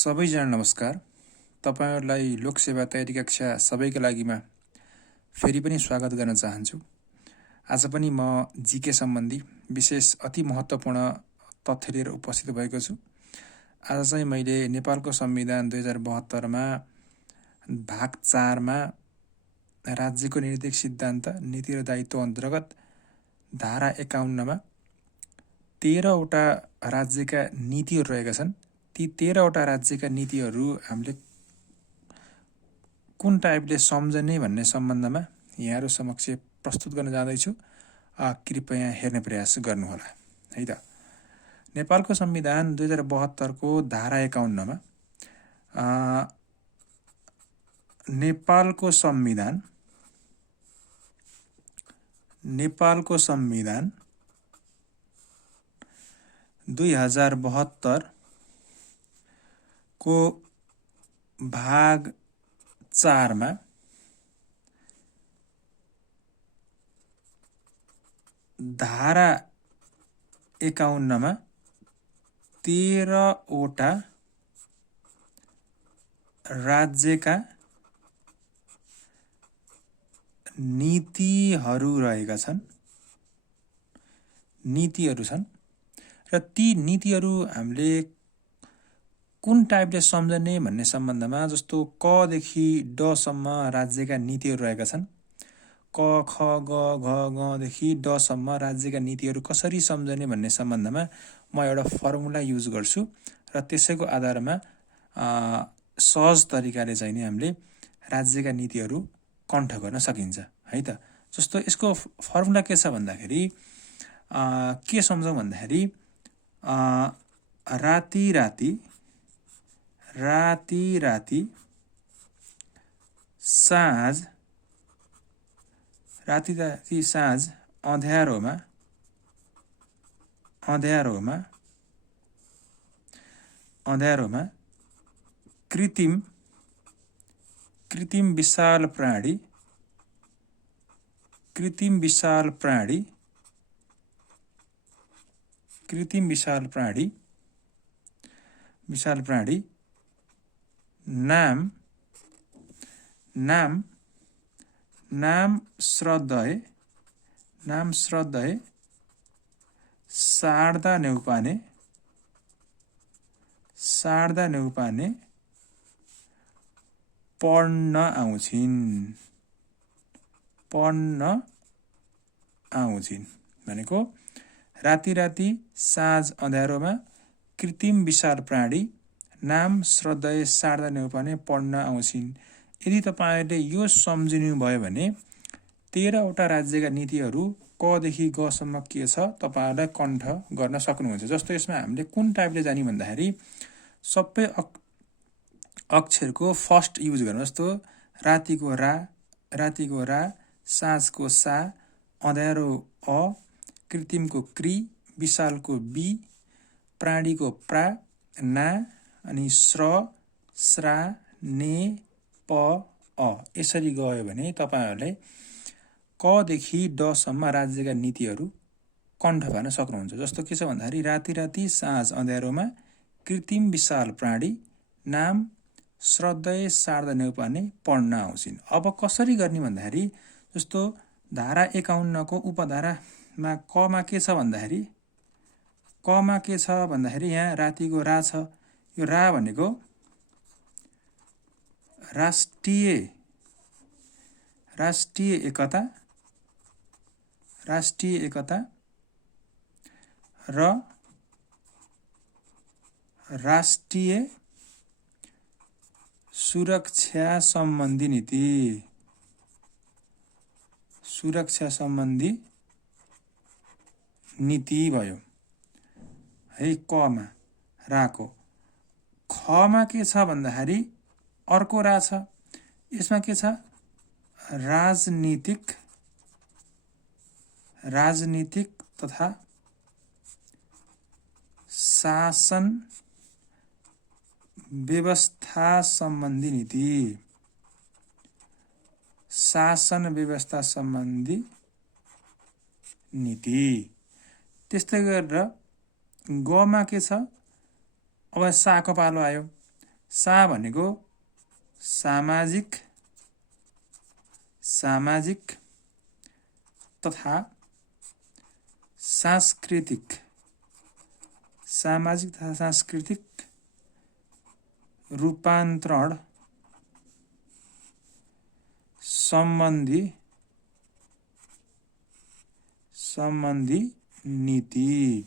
सबैजना नमस्कार। तपाईहरुलाई लोकसेवा तयारी कक्षा सबैका लागिमा फेरि पनि स्वागत गर्न चाहन्छु। आज पनि म जीके सम्बन्धी विशेष अति महत्त्वपूर्ण तथ्य लिएर उपस्थित भएको छु। आज चाहिँ मैले नेपालको संविधान 2072 मा भाग 4 मा राज्यको नैतिक सिद्धान्त, नीति र दायित्व अन्तर्गत धारा 51 मा 13 वटा राज्यका नीतिहरू रहेका छन्। ती 13 वटा राज्यका नीतिहरू हामीले कुन टाइपले सम्झने भन्ने सम्बन्धमा यहाँहरु समक्ष प्रस्तुत गर्न जाँदैछु। कृपया हेर्ने प्रयास गर्नुहोला है त। नेपालको संविधान 2072 को धारा 51 मा नेपालको संविधान 2072 को भाग 4 मा धारा 51 मा 13 वटा राज्यका नीतिहरू रहेका छन्। नीतिहरू छन् र ती नीतिहरू हामीले कुन टाइपले सम्झने भन्ने सम्बन्धमा जस्तो क देखि ड सम्म राज्यका नीतिहरू रहेका छन्। क ख ग घ ङ देखि ड सम्म राज्यका नीतिहरू कसरी सम्झने भन्ने सम्बन्धमा म एउटा फर्मुला युज गर्छु र त्यसैको आधारमा सहज तरिकाले चाहिँ नि हामीले राज्यका नीतिहरू कण्ठ गर्न सकिन्छ है त। जस्तो यसको फर्मुला के छ भन्दाखेरि के सम्झौं भन्दाखेरि राती साँझ अँध्यारोमा कृत्रिम विशाल प्राणी नाम श्रद्धय शारदा नेउपाने पढ्न आउँछिन् भनेको राती साँझ अँध्यारोमा कृत्रिम विशाल प्राणी नाम श्रद्धय शारदा नेउपाने पढ्न आउँछिन्। यदि तपाईहरुले यो सम्झिनु भयो भने 13 वटा राज्यका नीतिहरू क देखि ग सम्म के छ तपाईहरुलाई कण्ठ गर्न सक्नुहुन्छ। जस्तो यसमा हामीले कुन टाइपले जानी भन्दाखेरि सबै अक्षरको फर्स्ट युज गर्नु। जस्तो रातिको रा, साँझको सा, अँध्यारो अ, कृत्रिमको कृ, विशालको बि, प्राणीको प्रा, ना अनि श्र, श्रा, ने, प, अ यसरी गयो भने तपाईहरुले क देखि ड सम्म राज्यका नीतिहरू कण्ठ गर्न सक्नुहुन्छ। जस्तो के छ भन्दाखेरि राती साँझ अँध्यारोमा कृत्रिम विशाल प्राणी नाम श्रद्धय शारदा नेउपाने पढ्न आउँछिन्। अब कसरी गर्ने भन्दाखेरि जस्तो धारा 51 को उपधारामा क मा के छ भन्दाखेरि यहाँ रातिको रा छ। यो रा भनेको राष्ट्रिय एकता र राष्ट्रिय सुरक्षा सम्बन्धी नीति भयो है क मा राको। ख मा के छ भन्दाखेरि अर्को रा छ। यसमा के छ राजनीतिक तथा शासन व्यवस्था सम्बन्धी नीति। त्यस्तै गरेर ग मा के छ अब साको पालो आयो। सा भनेको सामाजिक तथा सांस्कृतिक रूपान्तरण सम्बन्धी नीति।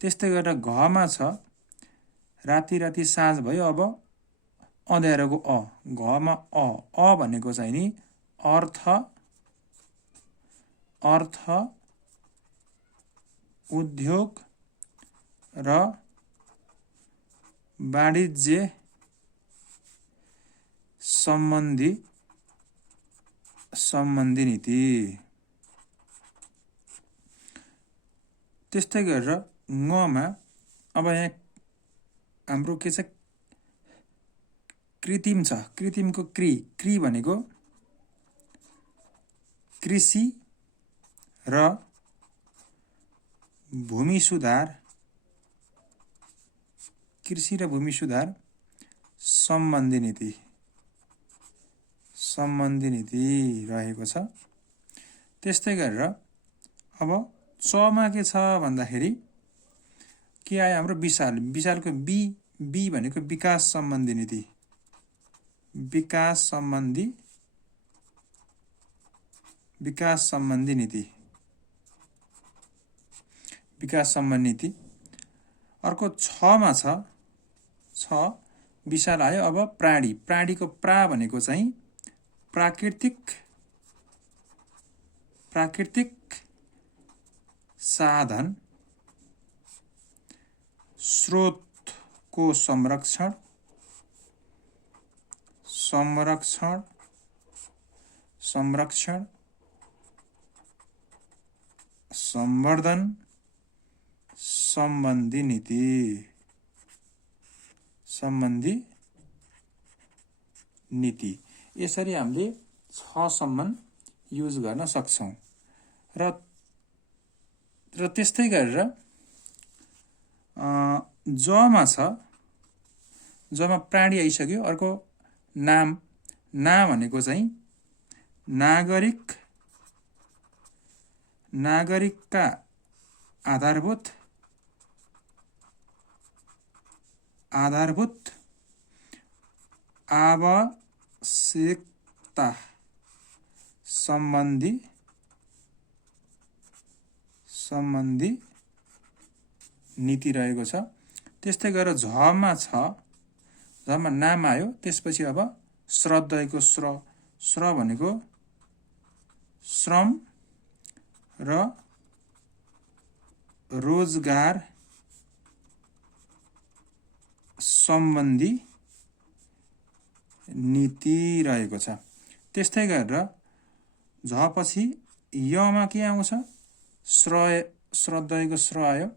त्यस्तै गरेर घमा छ राति राति साँझ भयो, अब अँध्यारोको अ, घमा अ भनेको चाहिँ नि अर्थ उद्योग र वाणिज्य सम्बन्धी नीति। त्यस्तै गरेर ङमा अब यहाँ हाम्रो के छ, कृत्रिम छ। कृत्रिमको क्री भनेको कृषि र भूमि सुधार सम्बन्धी नीति रहेको छ। त्यस्तै गरेर अब चमा के छ भन्दाखेरि के आयो हाम्रो विशालको बी भनेको विकास सम्बन्धी नीति। अर्को छमा छ विशाल आयो। अब प्राणीको प्रा भनेको चाहिँ प्राकृतिक साधन स्रोतको संरक्षण संवर्धन सम्बन्धी नीति। यसरी हामीले 6 सम्म युज गर्न सक्छौं। र त्यस्तै गरेर जमा छ, जमा प्राणी आइसक्यो। अर्को नाम भनेको चाहिँ नागरिकका आधारभूत आवश्यकता सम्बन्धी नीति रहेको छ। त्यस्तै गरेर झमा नाम आयो, त्यसपछि अब श्रद्धको श्र भनेको श्रम र रोजगार सम्बन्धी नीति रहेको छ। त्यस्तै गरेर झपछि यमा के आउँछ, श्रद्धको श्र आयो।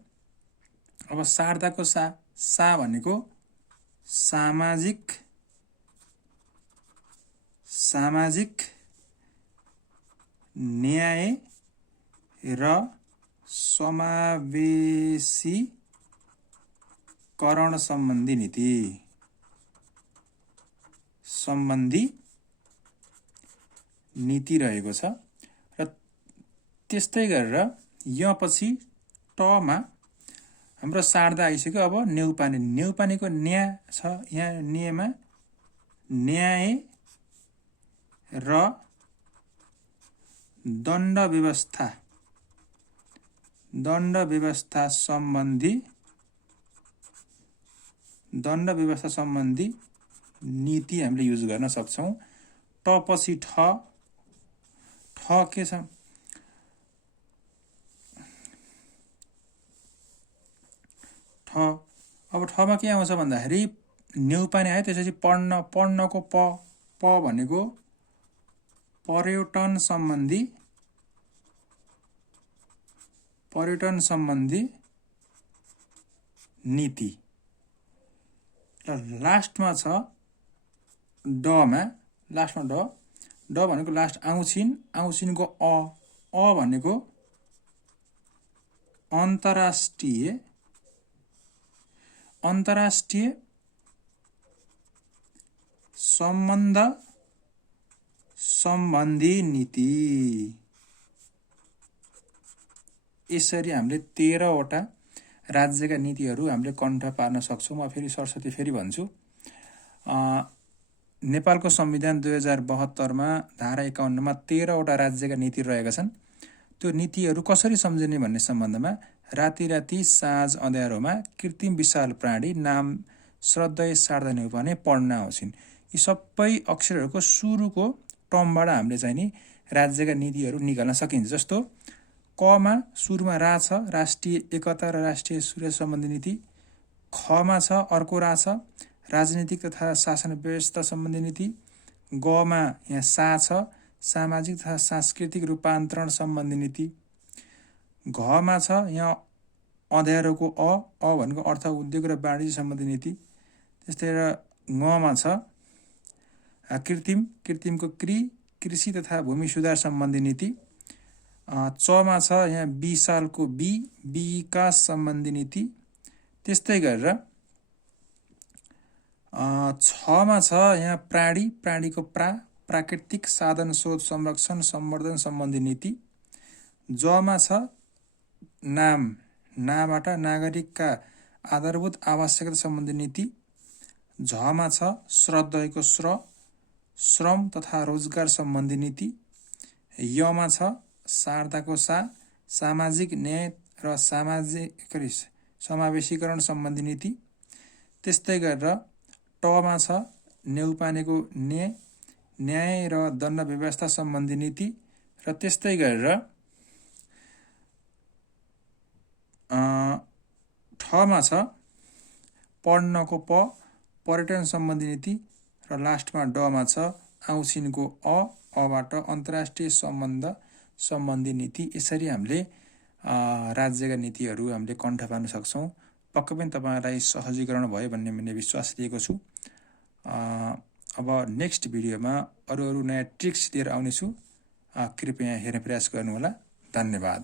अब शारदाको सा भनेको सामाजिक न्याय र समावेशीकरण सम्बन्धी नीति रहेको छ। र त्यस्तै गरेर यहाँ पछि टमा हाम्रो शारदा आइसक्यो। अब नेउपानेको न्या छ, यहाँ नियमा न्याय र दण्ड व्यवस्था सम्बन्धी नीति हामीले युज गर्न सक्छौं। ट पछि ठ के छ, अब ठमा के आउँछ भन्दाखेरि नेउपाने आयो। त्यसपछि पढ्नको प भनेको पर्यटन सम्बन्धी नीति। र लास्टमा छ लास्टमा ड भनेको लास्ट आउँछिनको अ भनेको अन्तर्राष्ट्रिय सम्बन्ध सम्बन्धी नीति। यसरी हामीले 13 वटा राज्यका नीतिहरू हामीले कण्ठ पार्न सक्छौँ। म फेरि सरस्वती फेरि भन्छु। नेपालको संविधान 2072 मा धारा 51 मा 13 वटा राज्यका नीति रहेका छन्। त्यो नीतिहरू कसरी सम्झिने भन्ने सम्बन्धमा राति राति साँझ अँध्यारोमा कृत्रिम विशाल प्राणी नाम श्रद्धेय सार्वधानी भने पढ्न आउँछिन्। यी सबै अक्षरहरूको सुरुको टर्मबाट हामीले चाहिँ नि राज्यका नीतिहरू निकाल्न सकिन्छ। जस्तो कमा सुरुमा रा छ, राष्ट्रिय एकता र राष्ट्रिय सुरक्षा सम्बन्धी नीति। खमा छ अर्को रा छ, राजनीतिक तथा शासन व्यवस्था सम्बन्धी नीति। गमा यहाँ सा छ, सामाजिक तथा सांस्कृतिक रूपान्तरण सम्बन्धी नीति। घमा छ यहाँ अँध्यारोको अ भनेको अर्थ उद्योग र वाणिज्य सम्बन्धी नीति। त्यस्तै ngमा छ कृत्रिमको कृ कृषि तथा भूमि सुधार सम्बन्धी नीति। चमा छ यहाँ विशालको बि विकास सम्बन्धी नीति। त्यस्तै गरेर छमा छ यहाँ प्राणीको प्राकृतिक साधन स्रोत संरक्षण सम्वर्धन सम्बन्धी नीति। जमा छ नाबाट नागरिकका आधारभूत आवश्यकता सम्बन्धी नीति। झमा छ श्रद्धेयको श्रम तथा रोजगार सम्बन्धी नीति। यमा छ शारदाको सामाजिक न्याय र समावेशीकरण सम्बन्धी नीति। त्यस्तै गरेर टमा छ नेउपानेको न्याय र दण्ड व्यवस्था सम्बन्धी नीति। र त्यस्तै गरेर ठमा छ पढ्नको पर्यटन सम्बन्धी नीति। र लास्टमा डमा छ आउँछिनको अबाट अन्तर्राष्ट्रिय सम्बन्ध सम्बन्धी नीति। यसरी हामीले राज्यका नीतिहरू हामीले कण्ठ पार्न सक्छौँ। पक्कै पनि तपाईँलाई सहजीकरण भयो भन्ने मैले विश्वास लिएको छु। अब नेक्स्ट भिडियोमा अरू नयाँ ट्रिक्स लिएर आउनेछु। कृपया हेर्ने प्रयास गर्नुहोला। धन्यवाद।